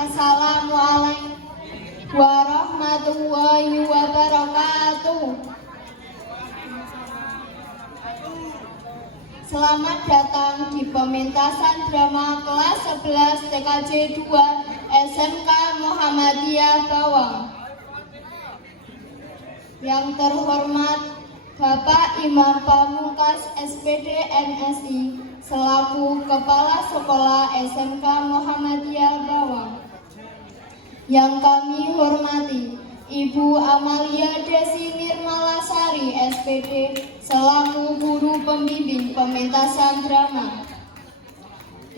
Assalamualaikum warahmatullahi wabarakatuh. Selamat datang di pementasan drama kelas 11 TKJ 2 SMK Muhammadiyah Bawang. Yang terhormat Bapak Imam Pamungkas SPD MSI selaku Kepala Sekolah SMK Muhammadiyah Bawang. Yang kami hormati Ibu Amalia Desi Nirmalasari SPD selaku Guru Pembimbing Pementasan Drama.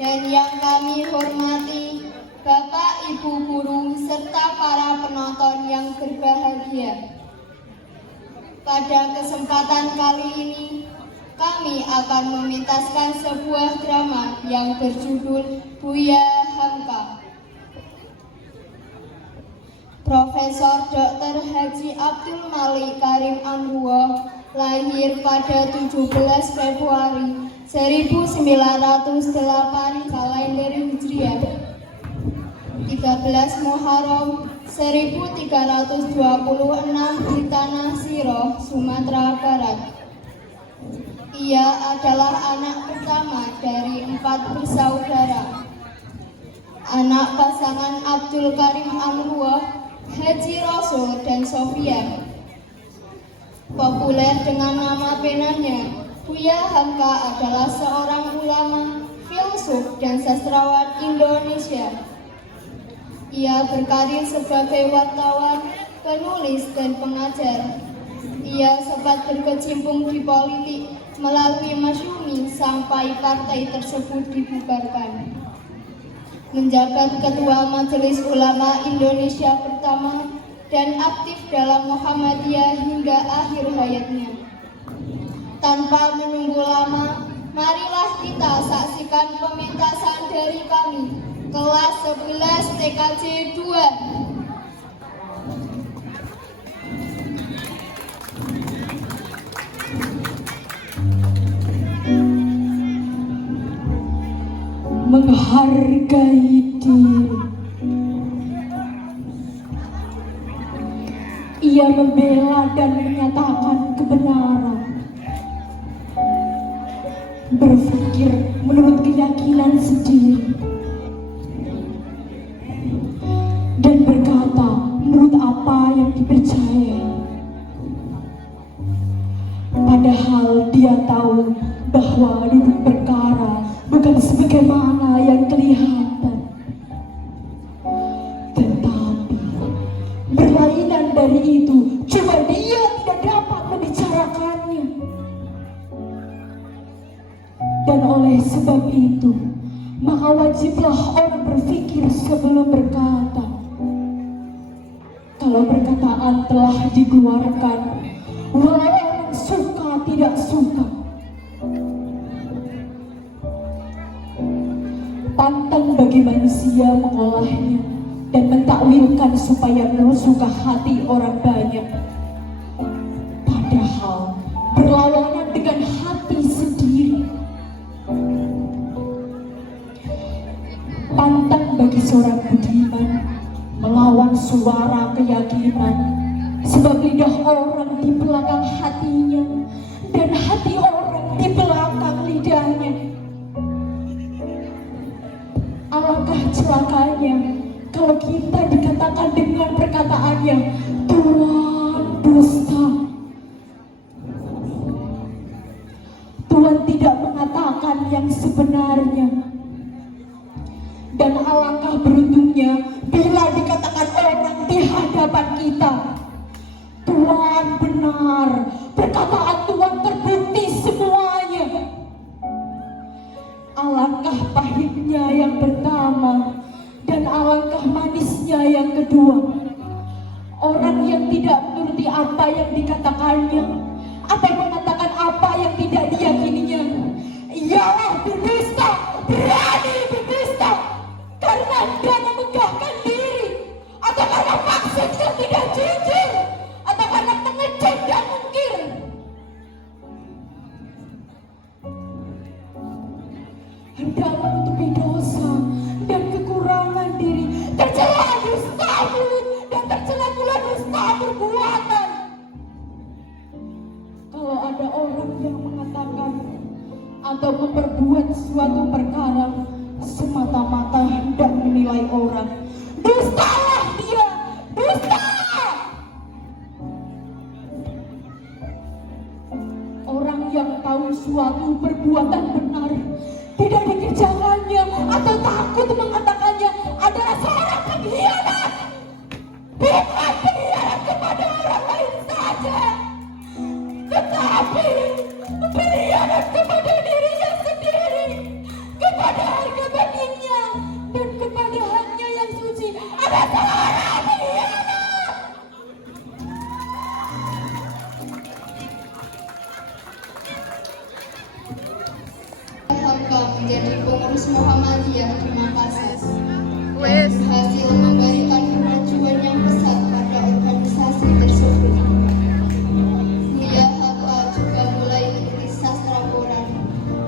Dan yang kami hormati Bapak Ibu Guru serta para penonton yang berbahagia. Pada kesempatan kali ini, kami akan mementaskan sebuah drama yang berjudul Buya Hamka. Profesor Dr. Haji Abdul Malik Karim Amruwoh lahir pada 17 Februari 1908 kalender Hijriah, 13 Muharram 1326 di Tanah Siroh, Sumatera Barat. Ia adalah anak pertama dari 4 bersaudara. Anak pasangan Abdul Karim Amruwoh, Haji Rasul dan Sofian. Populer dengan nama penanya, Buya Hamka adalah seorang ulama, filsuf dan sastrawan Indonesia. Ia berkarir sebagai wartawan, penulis dan pengajar. Ia sempat berkecimpung di politik melalui Masyumi sampai partai tersebut dibubarkan. Menjabat Ketua Majelis Ulama Indonesia pertama dan aktif dalam Muhammadiyah hingga akhir hayatnya. Tanpa menunggu lama, marilah kita saksikan pementasan dari kami, kelas 11 TKJ 2. Menghargai diri. Ia membela dan menyatakan kebenaran. Berpikir menurut keyakinan sendiri. Dan berkata menurut apa yang dipercaya. Padahal dia tahu bahwa duduk perkara bukan sebagaimana yang kelihatan, tetapi berlainan dari itu, cuma dia tidak dapat membicarakannya. Dan oleh sebab itu, maka wajiblah orang berpikir sebelum berkata. Kalau perkataan telah dikeluarkan, walau orang suka tidak suka, pantang bagi manusia mengolahnya dan mentakwilkan supaya merusuka hati orang banyak. Padahal berlawanan dengan hati sendiri. Pantang bagi seorang budiman melawan suara keyakinan, sebab lidah orang di belakang hatinya dan hati orang di belakang lidahnya. Alangkah celakanya kalau kita dikatakan dengan perkataannya Tuhan dusta. Tuhan tidak mengatakan yang sebenarnya. Dan alangkah beruntungnya bila dikatakan orang di hadapan kita, Tuhan benar, perkataan Tuhan terbukti semuanya. Alangkah pahitnya yang pertama dan alangkah manisnya yang kedua. Orang yang tidak menuruti apa yang dikatakannya, apa yang mengatakan apa yang tidak diyakininya, ialah berdusta, berani berdusta karena dia memegahkan diri, atau karena maksud yang tidak jujur, atau karena pengecut dan mungkir. Hendak menutupi dosa dan kekurangan diri terjadi atau memperbuat suatu perkara semata-mata hendak menilai orang. Dustalah dia, dusta! Orang yang tahu suatu perbuatan benar tidak dikerjakannya atau takut mengatakannya adalah seorang pengkhianat. Bukan pengkhianat kepada orang lain saja, tetapi pengkhianat kepada dirinya sendiri, kepada harga batinnya, dan kepada haknya yang suci. Ada seorang pengkhianat. Hamka menjadi pengurus Muhammadiyah di Makassar dan berhasil memberikan kemajuan yang besar pada organisasi tersebut. Buya Hamka juga mulai menulis sastra koran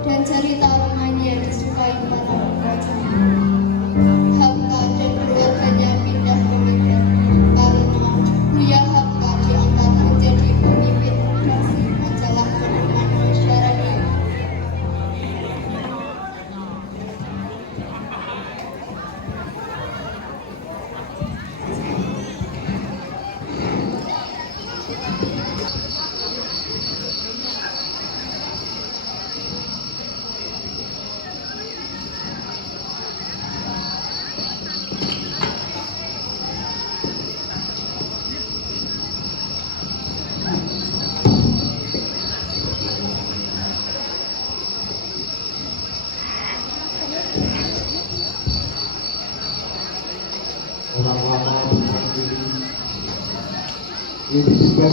dan cerita roman yang disukai para pembaca. Hamka dan keluarganya pindah ke Medan karena Buya Hamka diangkat menjadi pemimpin redaksi majalah pedoman masyarakat. Orang lama bukan diri ini juga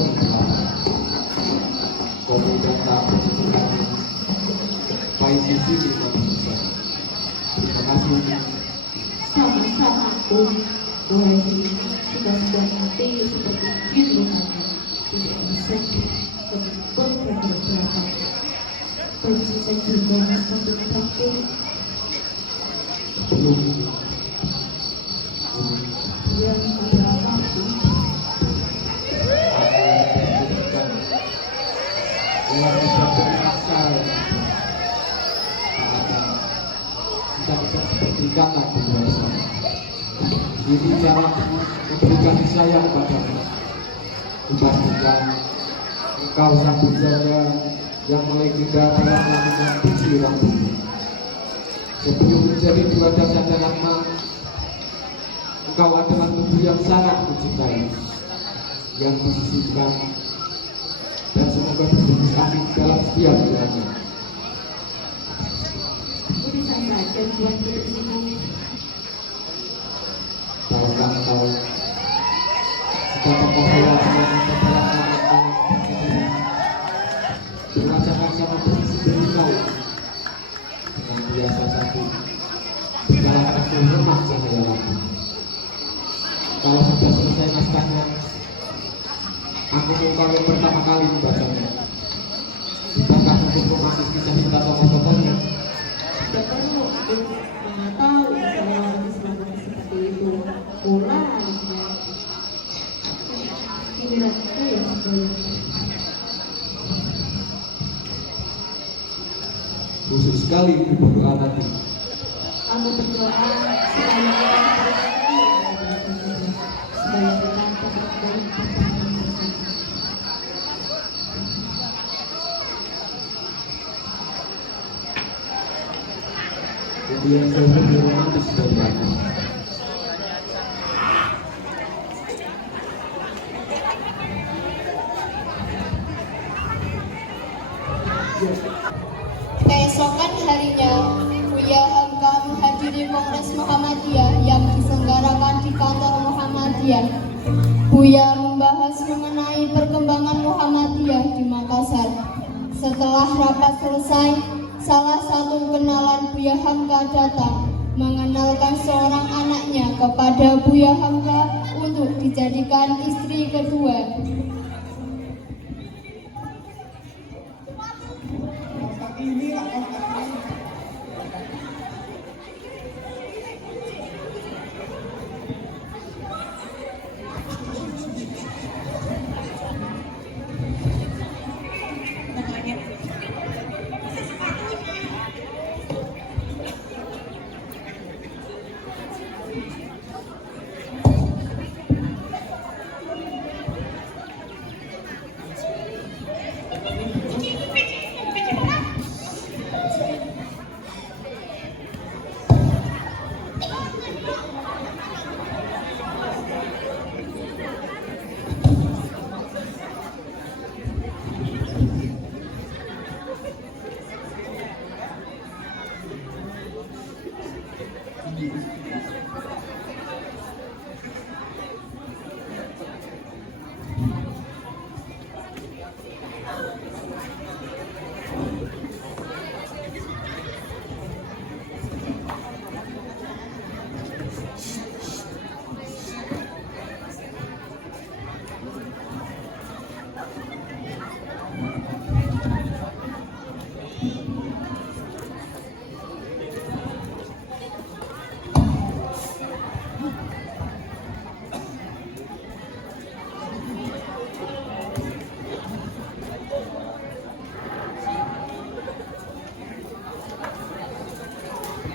kopi dan tak baik sisi di bisa. Terima kasih. Sama-sama aku, wahai sudah mati seperti jin rupanya, tidak bisa berbuat berapa. Baik sisa juga satu terakhir. Sebelum Yang keberapa aku berpikirkan uang bisa berasal kita tidak seperti kakak berasa. Ini cara memberikan sayang padamu. Kupastikan engkau sang penjaga yang melegenda dalam melakukan biji rambut. Sebelum menjadi dua dasar dalam engkau adalah tubuh yang sangat kucintai, yang disisihkan, dan semoga berjenis amin dalam setiap jalannya. bisa saja buat dirimu. Tahukah engkau seberapa kau khawatir dalam anakmu merasakan sama posisi dari kau dengan biasa satu dalam aku lemah cahaya lampu. Kalau sudah selesai naskahnya, aku mau yang pertama kali membacanya. Bukankah untuk romantis kisah cinta tokoh-tokohnya? Tidak perlu untuk mengetahui kalau selama seperti itu mulai pikiranku yang sebelum Khusus sekali untuk berdoa nanti. aku berdoa supaya supaya kita tetap baik bersama. Kemudian saya lebih romantis dari aku. Keesokan harinya, Buya Hamka menghadiri Kongres Muhammadiyah yang diselenggarakan di kantor Muhammadiyah. Buya membahas mengenai perkembangan Muhammadiyah di Makassar. Setelah rapat selesai, salah satu kenalan Buya Hamka datang mengenalkan seorang anaknya kepada Buya Hamka untuk dijadikan istri kedua.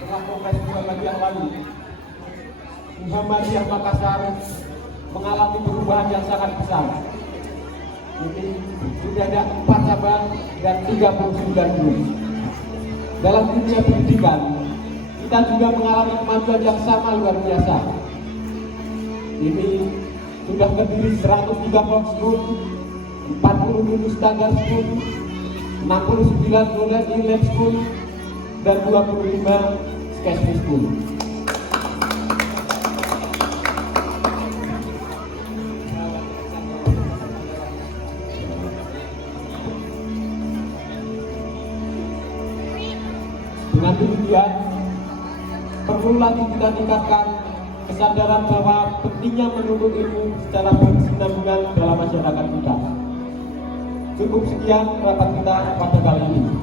Setelah Kongres Muhammadiyah lalu, Muhammadiyah Makassar mengalami perubahan yang sangat besar. Ini sudah ada 4 cabang dan 39 grup. Dalam dunia pendidikan, kita juga mengalami kemajuan yang sama luar biasa. Ini sudah terdiri 130 school, 40 lulus standar school, 69 model in-lab school, dan 25 sketch school. Dengan demikian, perlu lagi kita tingkatkan kesadaran bahwa pentingnya menuntut ilmu secara berkesinambungan dalam masyarakat kita. Cukup sekian rapat kita pada kali ini.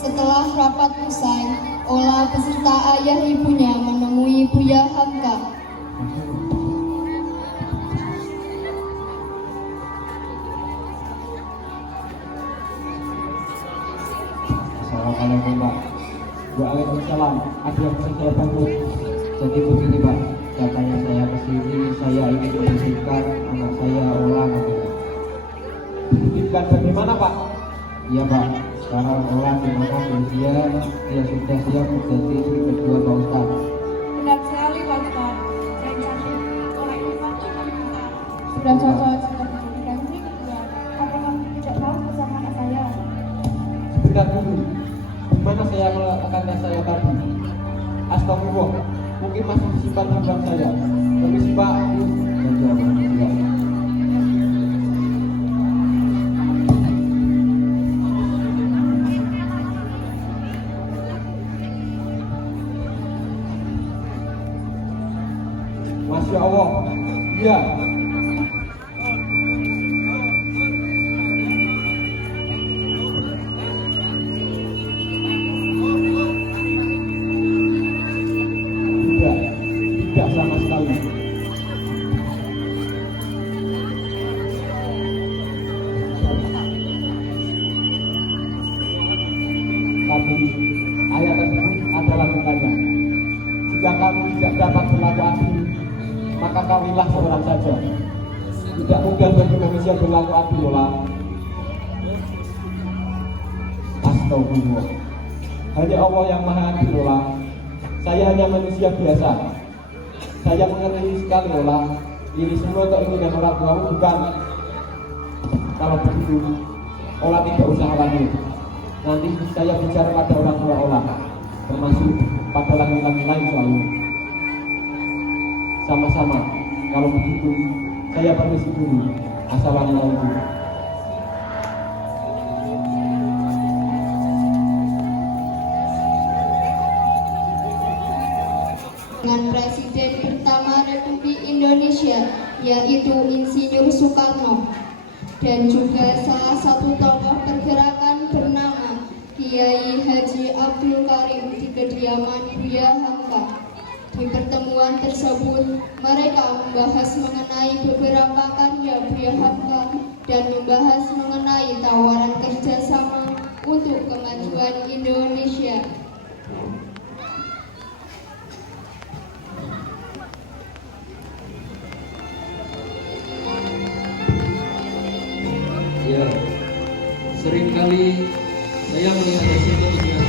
Setelah rapat usai, Ola beserta ayah ibunya menemui Buya Hamka. Assalamualaikum Pak. Waalaikumsalam. Ada yang bisa saya bantu? Jadi begini Pak, katanya saya kesini, saya ingin membersihkan anak saya Ola katanya. Pendidikan bagaimana Pak? Iya Pak, sekarang Ola di mana usia dia sudah siap menjadi istri kedua Pak Ustaz. Benar sekali Pak Ustaz. Saya cantik oleh Ivan kita. Sudah cocok jika pendidikan ini kedua. Apa kamu tidak mau bersama anak saya? Sebentar dulu, di mana saya meletakkan tas saya tadi? Astagfirullah, mungkin masih disimpan di belakang saya. Permisi Pak, dan jawaban tidak. Masya Allah, iya. Tidak sama sekali. Tapi ayat tersebut adalah bertanya, jika kamu tidak dapat berlaku adil, maka kawinlah seorang saja. Tidak mudah bagi manusia berlaku adil, Ola. Astagfirullah. Hanya Allah yang maha adil, Ola. Saya hanya manusia biasa. Saya mengerti sekali, Ola. Ini semua keinginan orang tuamu bukan. Kalau begitu, Ola tidak usah lagi. Nanti saya bicara pada orang tua Ola, termasuk pada laki-laki lain selalu. Sama-sama. Kalau begitu, saya permisi dulu. Assalamualaikum. Dengan Presiden pertama Republik Indonesia, yaitu Insinyur Soekarno, dan juga salah satu tokoh pergerakan bernama Kiai Haji Abdul Karim di kediaman Buya Hamka. Di pertemuan tersebut, mereka membahas mengenai beberapa karya Buya Hamka dan membahas mengenai tawaran kerjasama untuk kemajuan Indonesia. Ya, seringkali saya melihat hasil kegiatan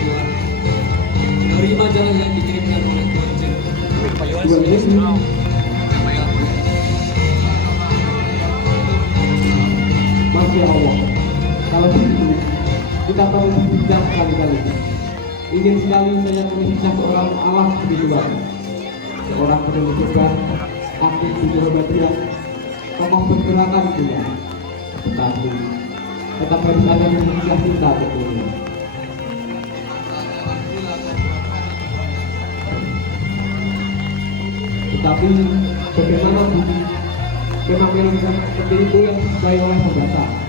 sudah sekali-kali. Ingin sekali saya memiliki seorang Allah spiritual, seorang penulis beban, aktif di Muhammadiyah, tokoh bergerakan juga. Tetapi tetap harus ada yang mengingat kita tentunya. Tetapi bagaimana bunyi fenomena seperti itu yang disukai oleh pembaca?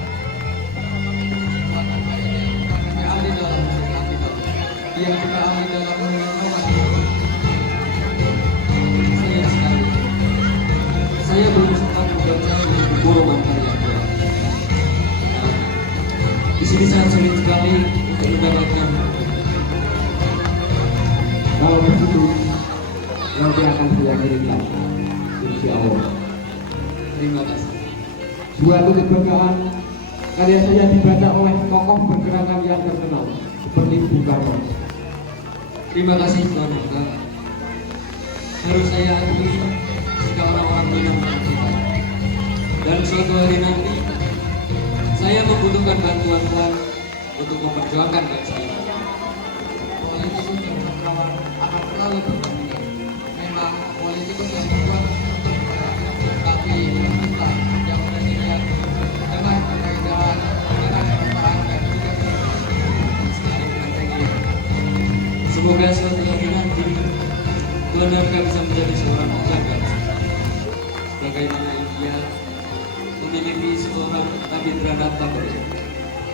Yang kita alami dalam saya sekali. Saya belum sempat membaca buku roman karya dia. Di sini sangat sulit sekali untuk mendapatkan. Kalau begitu, nanti akan saya kirimkan, insya Allah. Terima kasih. Suatu kebanggaan karya saya dibaca oleh tokoh bergerakan yang terkenal seperti Bung Karno. Terima kasih Tuan Muka. Harus saya akui jika orang-orang Minang kita. Dan suatu hari nanti saya membutuhkan bantuan Tuan untuk memperjuangkan bangsa ini. Politikus yang berkawan akan selalu bertanding. Memang politikus yang berjuang untuk rakyat, tapi kita yang presiden dengan perbedaan, dengan perubahan dan juga sekali menantang. Semoga suatu hari nanti Tuan Hamka bisa menjadi seorang pejabat, bagaimana India memiliki seorang Rabindranath Tagore.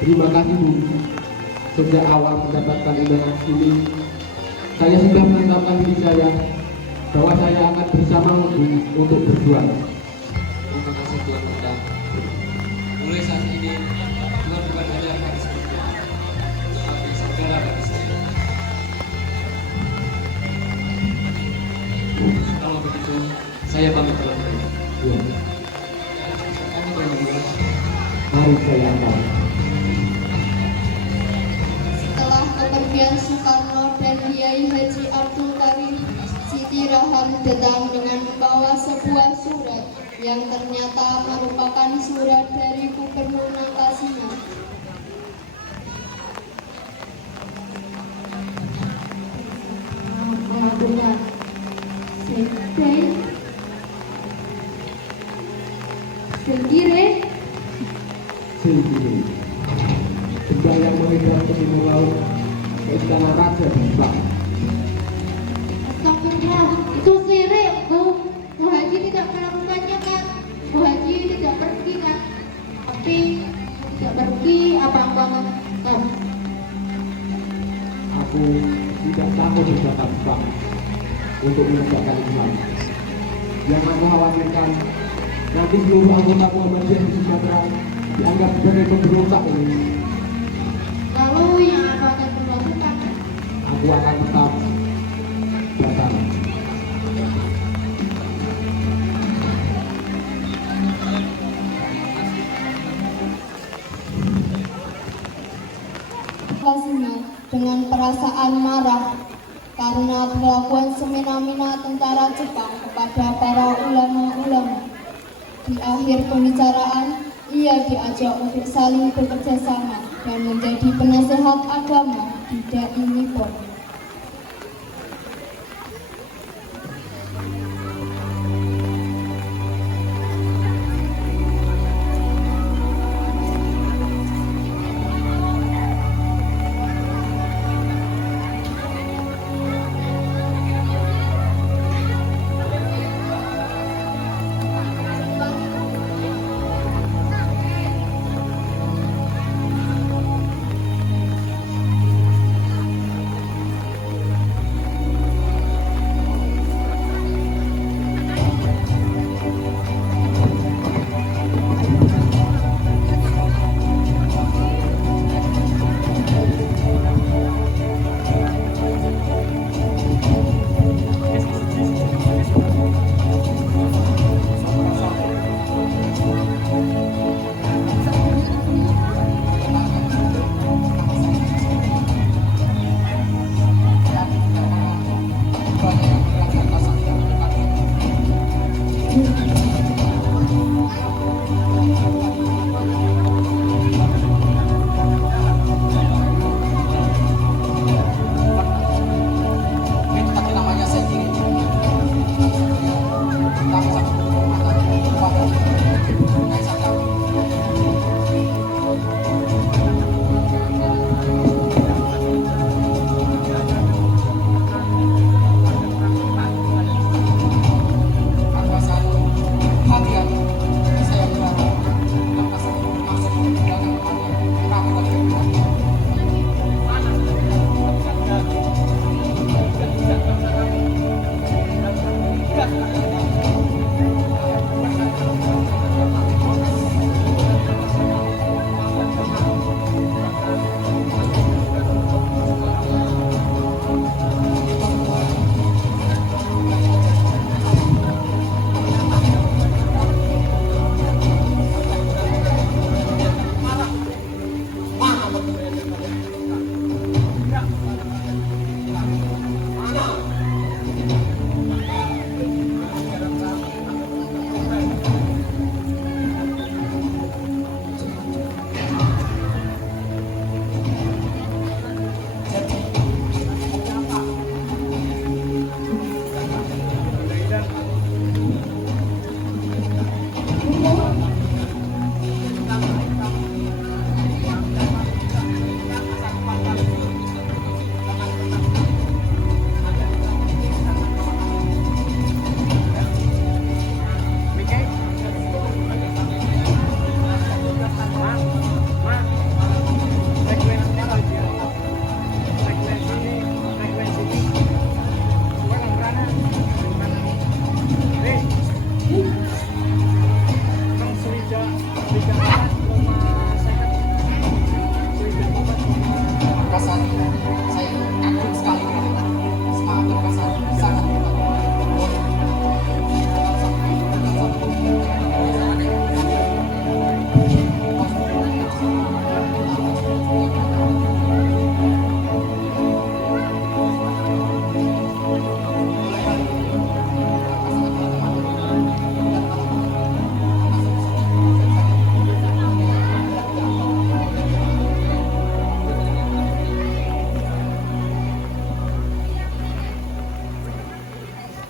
Terima kasih Bu. Sejak awal mendapatkan undangan ini, saya sudah menetapkan diri saya bahwa saya akan bersama untuk berjuang. Terima kasih Tuan Hamka. Mulai saat ini Tuan bukan hanya bagi saya, tapi saudara bagi saya. Kalau begitu, saya pamit pulang dulu. Ya. Kami berdua. Mari saya antar. Setelah kepergian Soekarno dan Kiai Haji Abdul Karim, Siti Raham datang dengan membawa sebuah surat yang ternyata merupakan surat dari Gubernur Nangkasima. Mengadukan Sendiri Sini, benda yang menghidap ke timur laut ke istana Raja Bima. Astagfirullah, itu sirik, Bu. Bu Haji tidak melakukannya kan? Bu Haji tidak pergi kan? Tapi tidak pergi apa banget kan? Aku tidak takut berjabat bang untuk menegakkan Islam. Yang aku khawatirkan, nanti seluruh anggota Muhammadiyah di Sumatera dianggap sebagai pemberontak ini. Lalu yang apa akan dilakukan? Aku akan tetap datang. Kasima dengan perasaan marah karena perlakuan semena-mena tentara Jepang kepada para ulama-ulama. Di akhir pembicaraan, ia diajak untuk saling bekerja sama dan menjadi penasehat agama di Dai Nippon.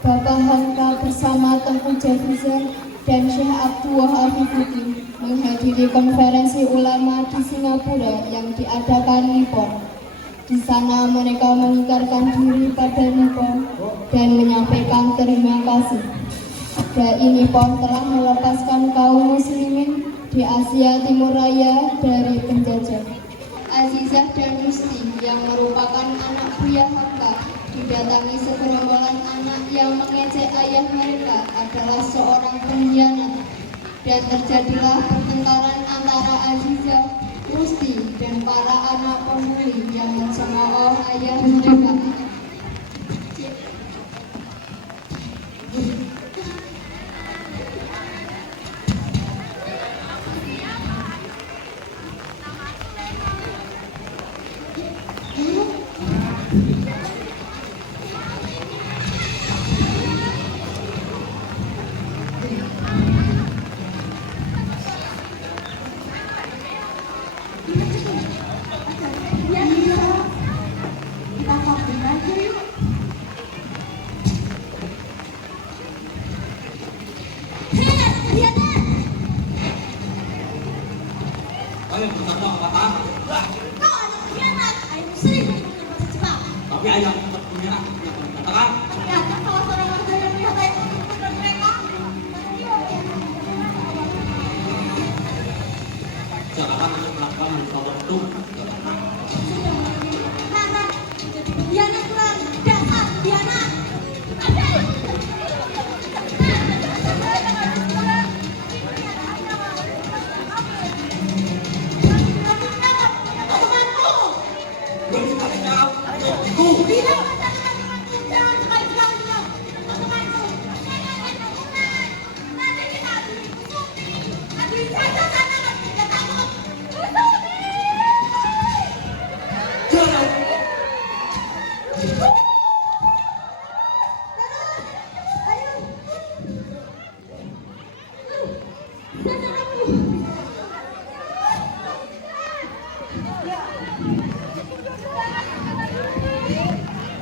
Bapak Hamka bersama Tengku Jafizan dan Syekh Abdul Hafifuddin menghadiri konferensi ulama di Singapura yang diadakan Nippon. Di sana mereka mengikrarkan diri pada Nippon dan menyampaikan terima kasih. Dai Nippon telah melepaskan kaum muslimin di Asia Timur Raya dari penjajah. Azizah dan Rusti yang merupakan anak Buya Hamka didatangi segerombolan anak yang mengejek ayah mereka adalah seorang pengkhianat, dan terjadilah pertengkaran antara Azizah, Rusti, dan para anak pembuli yang mencemooh ayah mereka. Ayo bersama apa? Kau anak khianat, ayah sering menyebut sejebak. Tapi ayah tetap punya yang katakan. Ternyata salah seorang warga yang melihat ayah menyebutkan mereka. Jangan hanya melakukan bersama itu. Nana, jadi khianat kurang dasar khianat.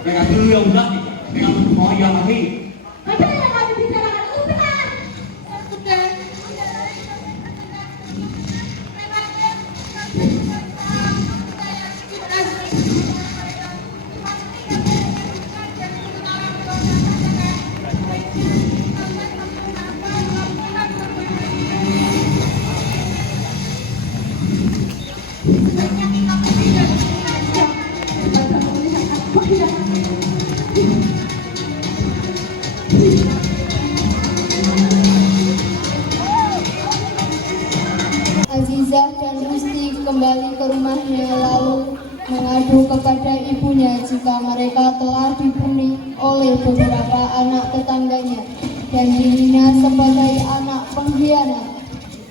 Mereka dulu yang udah nih, dengan semua yang kami. Apa yang kami bicarakan itu benar. Benar. Azizah dan Rusti kembali ke rumahnya lalu mengadu kepada ibunya jika mereka telah dibuli oleh beberapa anak tetangganya dan dihina sebagai anak pengkhianat.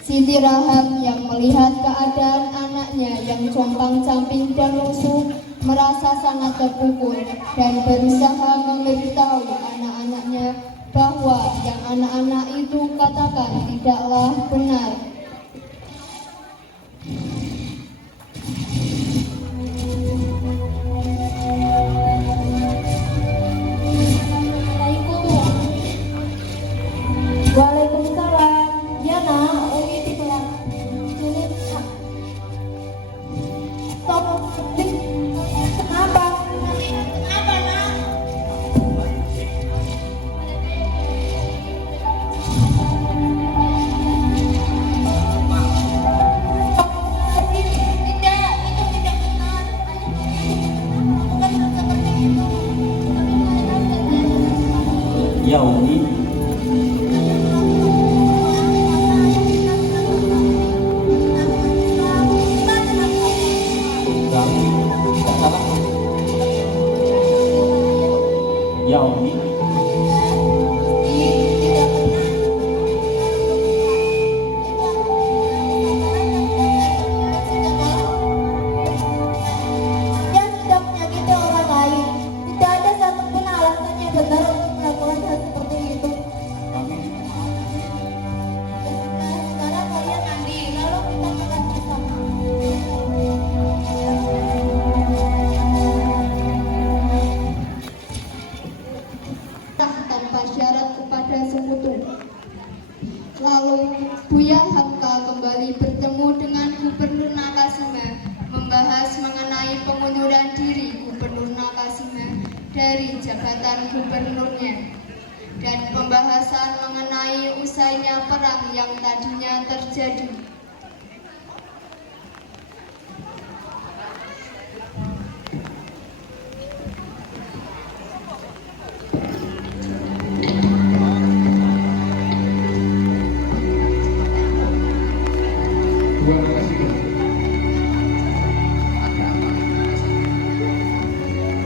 Siti Rahab yang melihat keadaan anaknya yang compang-camping dan lusuh merasa sangat terpukul dan berusaha memberitahu anak-anaknya bahwa yang anak-anak itu katakan tidaklah benar. Waalaikumsalam. Ya nak, Umi di belakang. Kenapa? Kenapa, Nak? Tidak, itu tidak benar. Bukan seperti itu. Ya Umi. Kami tidak salah. Ya Umi. Dia sudah menyakiti orang lain. Tidak ada satupun alasan yang benar untuk melakukan hal seperti itu. Kami Nah, sekarang kalian mandi, lalu kita makan bersama. dari jabatan gubernurnya dan pembahasan mengenai usainya perang yang tadinya terjadi. Dua Nakasima.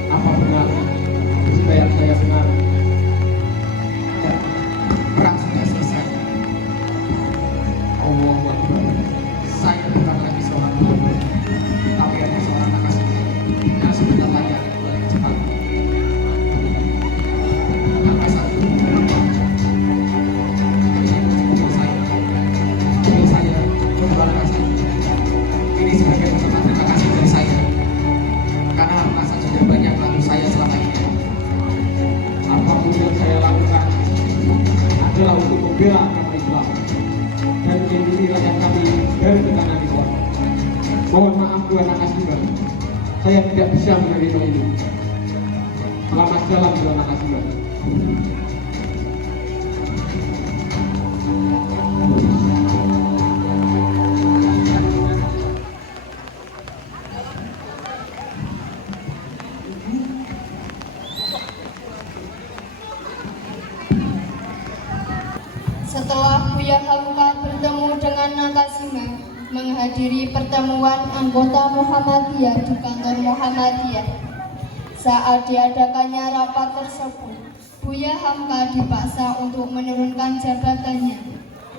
Apa benar berita yang saya dengar? Perang sudah selesai. Allahu Akbar. Saya bukan lagi seorang gubernur, tapi ada seorang Nakasima yang sebentar lagi akan kembali ke Jepang. Maka satu saya membalas ini sebagai ucapan terima kasih dari saya karena rasa sudah banyak bantu saya selama ini. Apapun yang saya lakukan adalah untuk membela agama Islam dan melindungi rakyat kami dari tekanan Islam. Mohon maaf Tuan Nakasima, saya tidak bisa menerima ini. Selamat jalan Tuan Nakasima. Setelah Buya Hamka bertemu dengan Nakasima menghadiri pertemuan anggota Muhammadiyah di kantor Muhammadiyah. Saat diadakannya rapat tersebut, Buya Hamka dipaksa untuk menurunkan jabatannya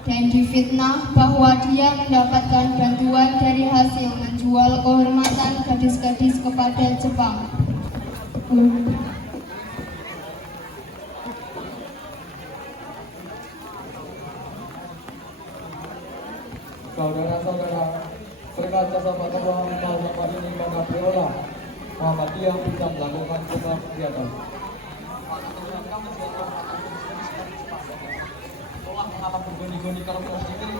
dan difitnah bahwa dia mendapatkan bantuan dari hasil menjual kehormatan gadis-gadis kepada Jepang. Saudara-saudara, berkat jasa Pak Ketua Bapak ini maka berolah Muhammadiyah bisa melakukan semua kegiatan. Mengapa bergoni-goni kalau ini?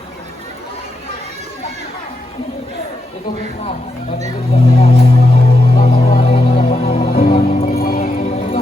Itu fitnah dan itu tidak benar. Maka orang yang tidak pernah melakukan perbuatan itu.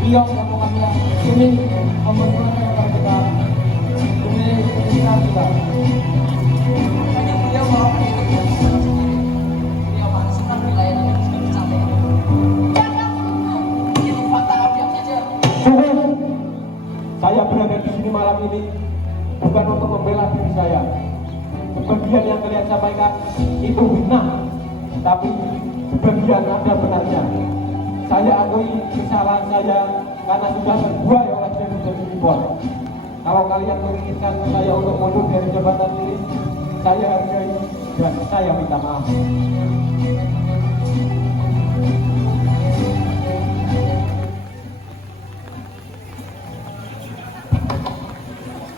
Beliau melakukan yang ini mempergunakan kita demi kita juga. Hanya beliau melakukan itu. Beliau malah senang dilayani yang sudah disampaikan. Itu fakta diam saja. Saya berada di sini malam ini bukan untuk membela diri saya. Sebagian yang kalian sampaikan itu benar, tapi sebagian ada benarnya. Saya akui kesalahan saya karena sudah terbuai oleh jadi impor. Kalau kalian menginginkan saya untuk mundur dari jabatan ini, saya hargai dan saya minta maaf.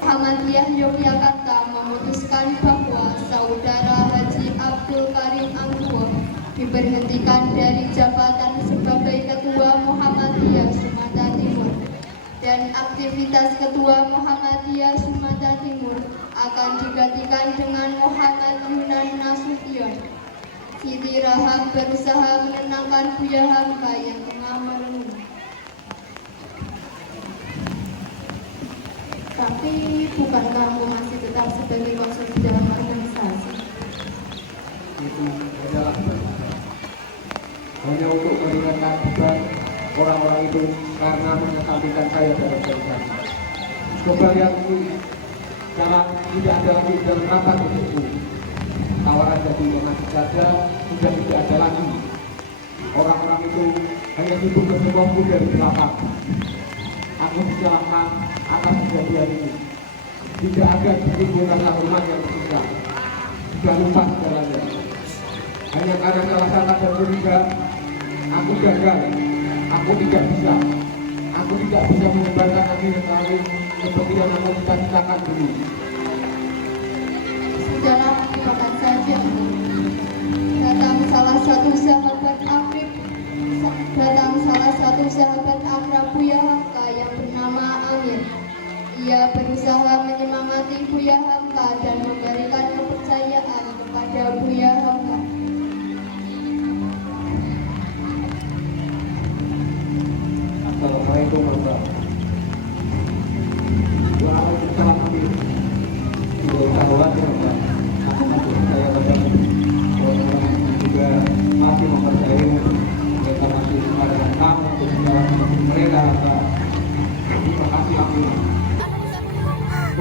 Muhammadiyah Yogyakarta memutuskan bahwa Saudara Haji Abdul Karim Angkuh diberhentikan dari jabatan sebagai Ketua Muhammadiyah Sumatera Timur dan aktivitas Ketua Muhammadiyah Sumatera Timur akan digantikan dengan Muhammad Yunan Nasution. Siti Rahab berusaha menenangkan Buya Hamka yang tengah merenung. Tapi bukankah kamu masih tetap sebagai konsul di dalam organisasi? Itu adalah hanya untuk meringankan beban orang-orang itu karena mengesampingkan saya dalam organisasi. Coba lihat ini, jangan tidak ada lagi dalam rapat itu. Tawaran jadi masih saja sudah tidak ada lagi. Orang-orang itu hanya sibuk bersekolah dari belakang. Aku disalahkan atas kejadian ini. Tidak ada sedikitpun rasa hormat yang tersisa. Sudah lupa segalanya. Hanya karena salah kata dan curiga, aku gagal Aku tidak bisa menyebarkan lagi sekali seperti yang aku cita-citakan dulu. Sudahlah, lupakan saja. Datang salah satu sahabat akrab Buya Hamka yang bernama Amir. Ia berusaha menyemangati Buya Hamka dan memberikan kepercayaan kepada Buya Hamka. Assalamualaikum warahmatullahi wabarakatuh. Waalaikumsalam Amir. Tidak usah khawatir, Pak. Aku masih percaya padamu. Orang-orang juga masih mempercayaimu. Mereka masih mengadakan kamu untuk menjalankan mereka, Pak. Terima kasih, Amir.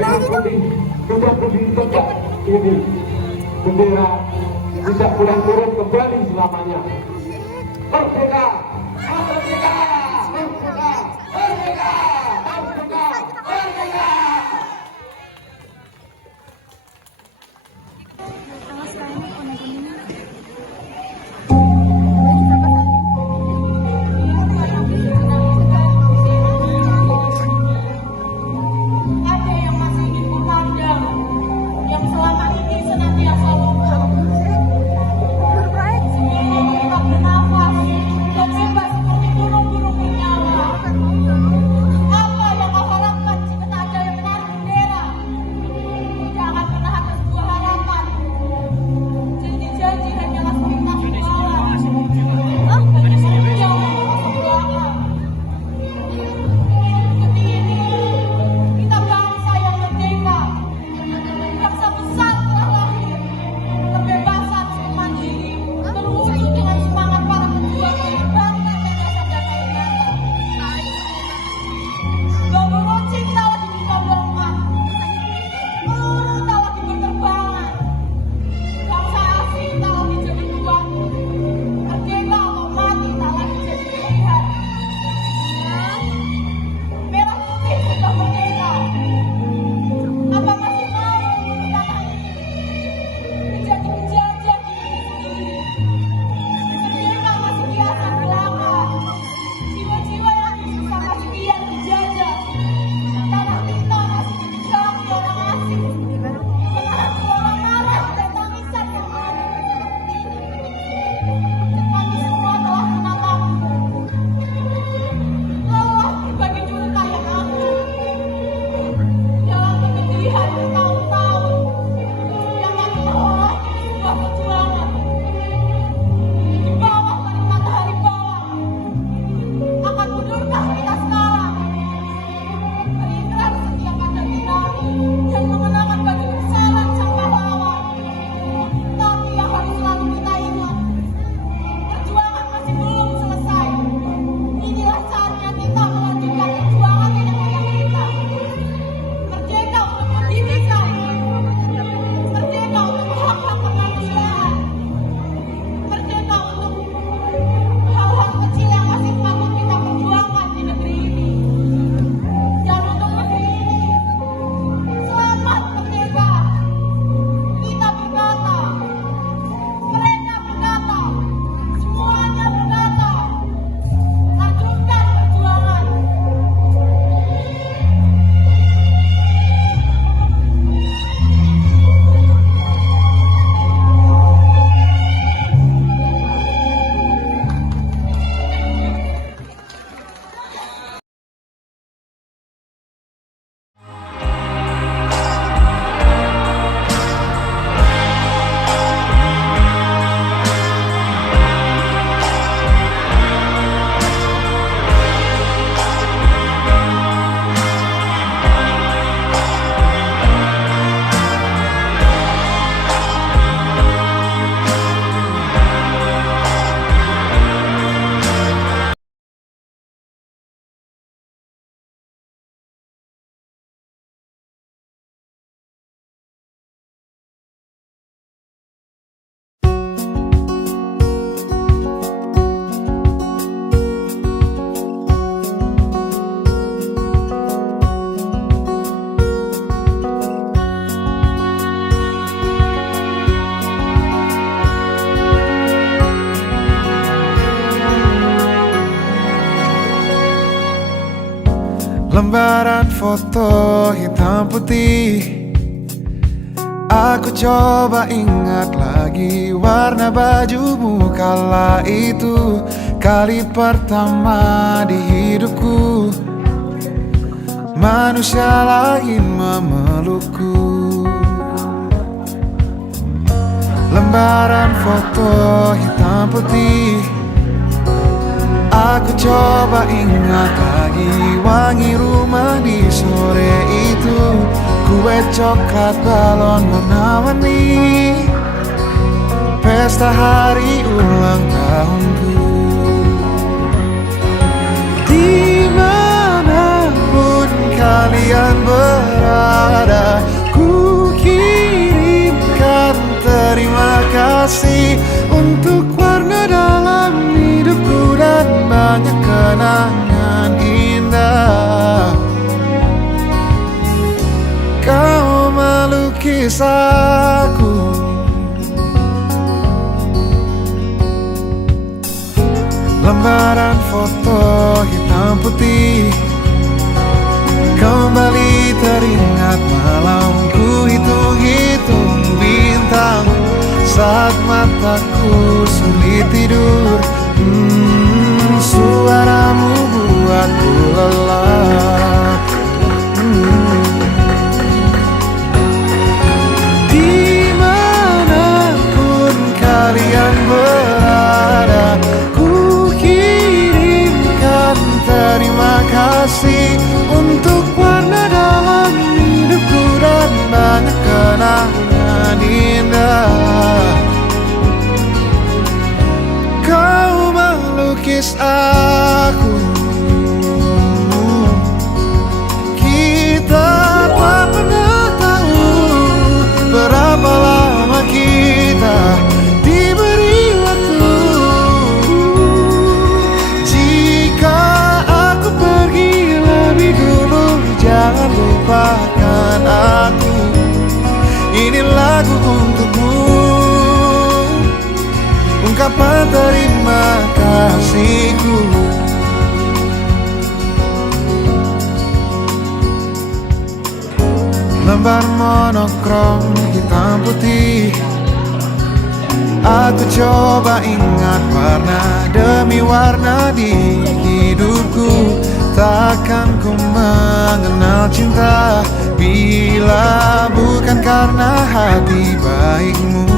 Merah putih sudah berdiri tegak ini. Bendera tidak boleh turun kembali selamanya. Merdeka! Merdeka! Merdeka! Merdeka! Merdeka! Merdeka! Ada yang masih ingin memandang, yang selama ini senantiasa luka. Sebenarnya mereka bernafas dan bebas seperti burung Lembaran foto hitam putih. Aku coba ingat lagi warna bajumu kala itu, kali pertama di hidupku manusia lain memelukku. Lembaran foto hitam putih. Aku coba ingat lagi wangi rumah di sore itu, kue coklat balon warna-warni, pesta hari ulang tahunku. Dimanapun kalian berada, ku kirimkan terima kasih untuk warna dalam hidupku dan banyak kenangan indah. Kau melukis aku, lembaran foto hitam putih. Kembali teringat malamku hitung-hitung bintang saat mataku sulit tidur. Suaramu buatku lelah. Dimanapun kalian berada, ku kirimkan terima kasih untuk warna dalam hidupku dan banyak kenangan indah. Kau melukis aku, kita tak pernah tahu berapa lama kita diberi waktu. Jika aku pergi lebih dulu, jangan lupakan aku. Ini lagu untukmu, ungkapan terima kasihku. Lembar monokrom hitam putih. Aku coba ingat warna demi warna di hidupku. Takkan ku mengenal cinta bila bukan karena hati baikmu.